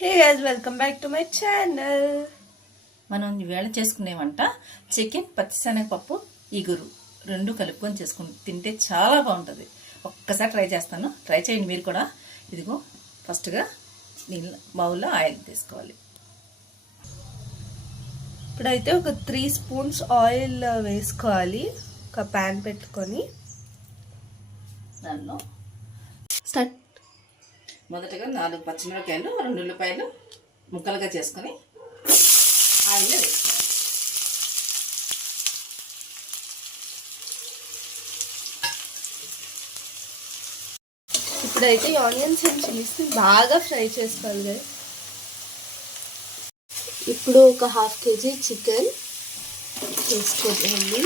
Hey guys, welcome back to my channel. మనం ఈవేళ చేసుకునే వంట చికెన్ పచ్చిశనగపప్పు ఇగురు రెండు కలుపుకొని చేసుకుని తింటే చాలా బాగుంటుంది. ఒక్కసారి ట్రై చేయండి మీరు కూడా. ఇదిగో ఫస్ట్గా నీళ్ళ బౌల్లో ఆయిల్ తీసుకోవాలి. ఇప్పుడైతే ఒక 3 స్పూన్స్ ఆయిల్ వేసుకోవాలి. ఒక ప్యాన్ పెట్టుకొని దానిలో స్టార్ట్. మొదటగా 4 పచ్చిమిరపకాయలు 2 ఉల్లిపాయలు ముక్కలుగా చేసుకొని ఆయిల్లో వేసుకోవాలి. ఇప్పుడైతే ఆనియన్స్ అండ్ చిల్లీస్ని బాగా ఫ్రై చేసుకోవాలి కదా. ఇప్పుడు ఒక 1/2 kg చికెన్ వేసుకోండి.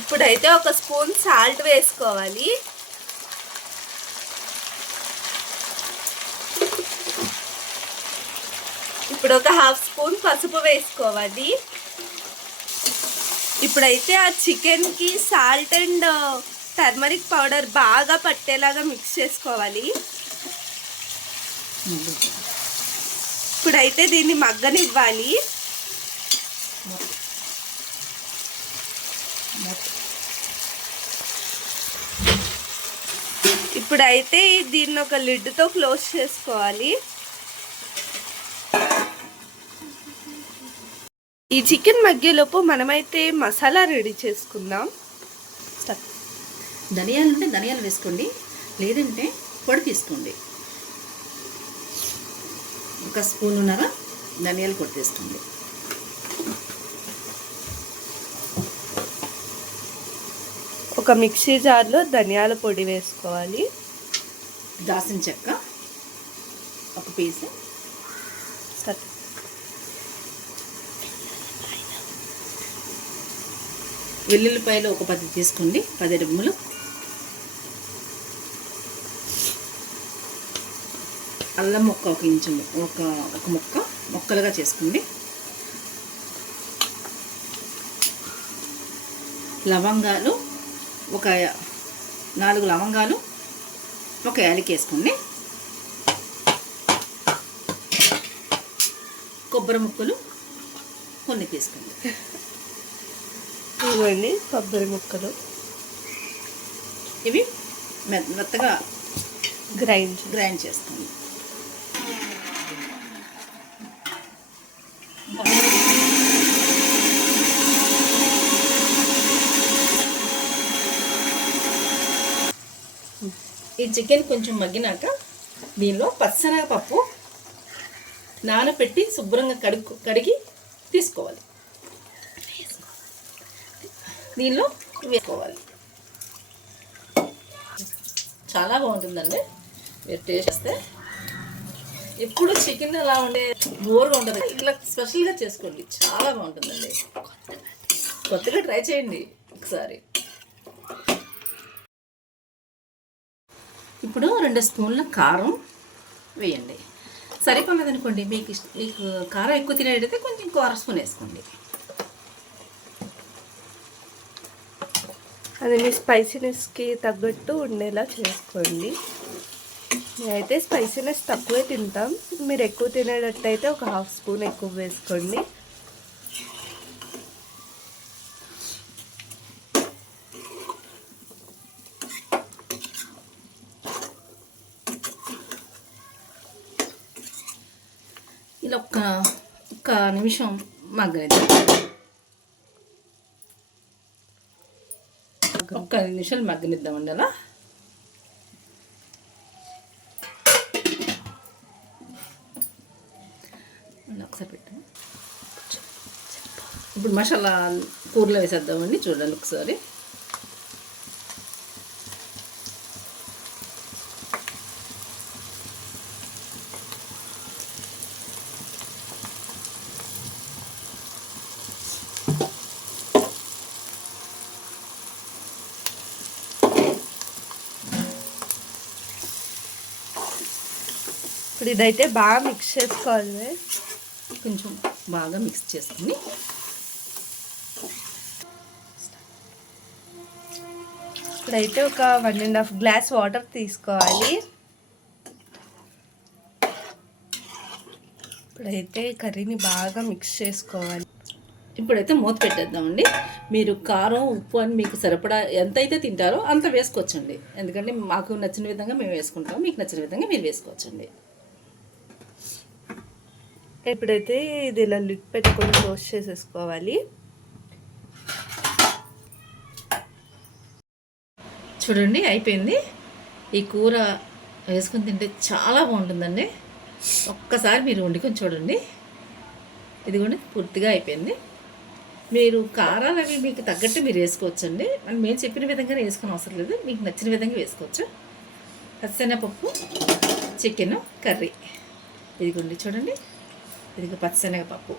ఇప్పుడైతే ఒక స్పూన్ సాల్ట్ వేసుకోవాలి. ఇప్పుడు ఒక 1/2 స్పూన్ పసుపు వేసుకోవాలి. ఇప్పుడైతే ఆ చికెన్కి సాల్ట్ అండ్ టర్మరిక్ పౌడర్ బాగా పట్టేలాగా మిక్స్ చేసుకోవాలి. ఇప్పుడైతే దీన్ని మగ్గనివ్వాలి. ఇప్పుడైతే దీన్ని ఒక లిడ్తో క్లోజ్ చేసుకోవాలి. ఈ చికెన్ మధ్యలోపు మనమైతే మసాలా రెడీ చేసుకుందాం. ధనియాలు ఉంటే ధనియాలు వేసుకోండి, లేదంటే పొడి తీసుకోండి. 1 స్పూనున్నర ధనియాలు పొడి తీసుకోండి. ఒక మిక్సీ జార్లో ధనియాల పొడి వేసుకోవాలి. దాల్చిన చెక్క 1 పీసు, వెల్లుల్లిపాయలు ఒక 10 తీసుకోండి, 10 రెమ్మలు. అల్లం ముక్క 1 ఇంచు, ఒక ముక్క ముక్కలుగా చేసుకోండి. లవంగాలు ఒక 4 లవంగాలు, ఒక యాలకి వేసుకోండి. కొబ్బరి ముక్కలు కొన్ని తీసుకోండి. ఇవ్వండి కొబ్బరి ముక్కలు. ఇవి మెత్తగా గ్రైండ్ చేసుకోండి. ఈ చికెన్ కొంచెం మగ్గినాక దీనిలో పచ్చిశనగపప్పు నానబెట్టి శుభ్రంగా కడిగి తీసుకోవాలి. దీనిలో వేసుకోవాలి. చాలా బాగుంటుందండి. మీరు టేస్ట్ చేస్తే ఎప్పుడు చికెన్ అలా ఉండే బోర్గా ఉంటుంది, ఇట్లా స్పెషల్గా చేసుకోండి, చాలా బాగుంటుందండి. కొత్తగా ట్రై చేయండి ఒకసారి. ఇప్పుడు 2 స్పూన్ల కారం వేయండి. సరిపోలేదనుకోండి, మీకు కారం ఎక్కువ తినేటైతే కొంచెం 1/2 స్పూన్ వేసుకోండి. అది మీ స్పైసీనెస్కి తగ్గట్టు ఉండేలా చేసుకోండి. నేనైతే స్పైసీనెస్ తక్కువే తింటాం, మీరు ఎక్కువ తినేటట్టయితే ఒక 1/2 స్పూన్ ఎక్కువ వేసుకోండి. ఇలా ఒక్క నిమిషం మగ్గనిద్దాం. 1 నిమిషాలు మగ్గనిద్దామండి. అలా ఒకసారి పెట్టాం. ఇప్పుడు మసాలా కూరలో వేసేద్దామండి. చూడండి ఒకసారి. ఇప్పుడు ఇదైతే బాగా మిక్స్ చేసుకోవాలి. కొంచెం బాగా మిక్స్ చేసుకుని ఇప్పుడైతే ఒక 1.5 గ్లాస్ వాటర్ తీసుకోవాలి. ఇప్పుడైతే కర్రీని బాగా మిక్స్ చేసుకోవాలి. ఇప్పుడైతే మూత పెట్టేద్దామండి. మీరు కారం ఉప్పు అని మీకు సరిపడా ఎంతైతే తింటారో అంత వేసుకోవచ్చండి. ఎందుకంటే మాకు నచ్చిన విధంగా మేము వేసుకుంటాం, మీకు నచ్చిన విధంగా మీరు వేసుకోవచ్చండి. ఇప్పుడైతే ఇది ఇలా లిడ్ పెట్టుకొని క్లోజ్ చేసేసుకోవాలి. చూడండి అయిపోయింది. ఈ కూర వేసుకొని తింటే చాలా బాగుంటుందండి. ఒక్కసారి మీరు వండుకొని చూడండి. ఇదిగోండి పూర్తిగా అయిపోయింది. మీరు కారాలు అవి మీకు తగ్గట్టు మీరు వేసుకోవచ్చండి. మేము చెప్పిన విధంగా వేసుకుని అవసరం లేదు, మీకు నచ్చిన విధంగా వేసుకోవచ్చు. పచ్చిశనగపప్పు చికెన్ కర్రీ ఇదిగోండి చూడండి. ఇది పచ్చిశనగపప్పు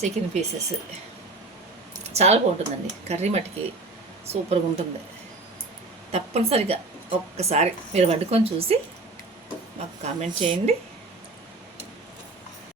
చికెన్ పీసెస్ చాలా బాగుంటుందండి. కర్రీ మటుకి సూపర్గా ఉంటుంది. తప్పనిసరిగా ఒక్కసారి మీరు వండుకొని చూసి మాకు కామెంట్ చేయండి.